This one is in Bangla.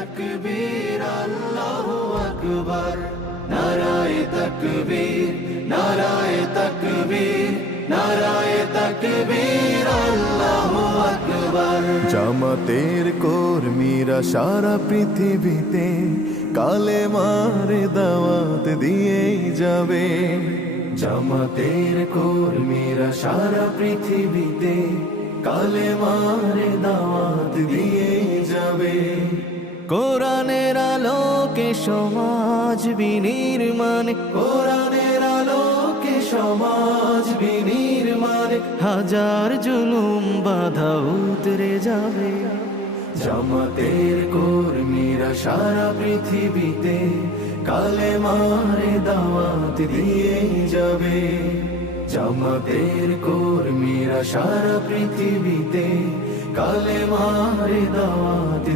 তাকবীর আল্লাহু আকবার, নারায়ে তাকবীর, নারায়ে তাকবীর, নারায়ে তাকবীর আল্লাহু আকবার। জামাতের কর্মীরা সারা পৃথিবীতে কালেমার দাওয়াত দিয়েই যাবে। জামাতের কর্মীরা সারা পৃথিবীতে কালেমার দাওয়াত দিয়েই যাবে। কোরআনের আলোকে সমাজ বিনির্মাণ, কোরআনের আলোকে সমাজ বিনির্মাণ, হাজার জুলুম বাধা উতরে যাবে। জামাতের কর্মীরা সারা পৃথিবীতে কালেমার দাওয়াত দিয়েই যাবে। জামাতের কর্মীরা সারা পৃথিবীতে কালেমার দাওয়াত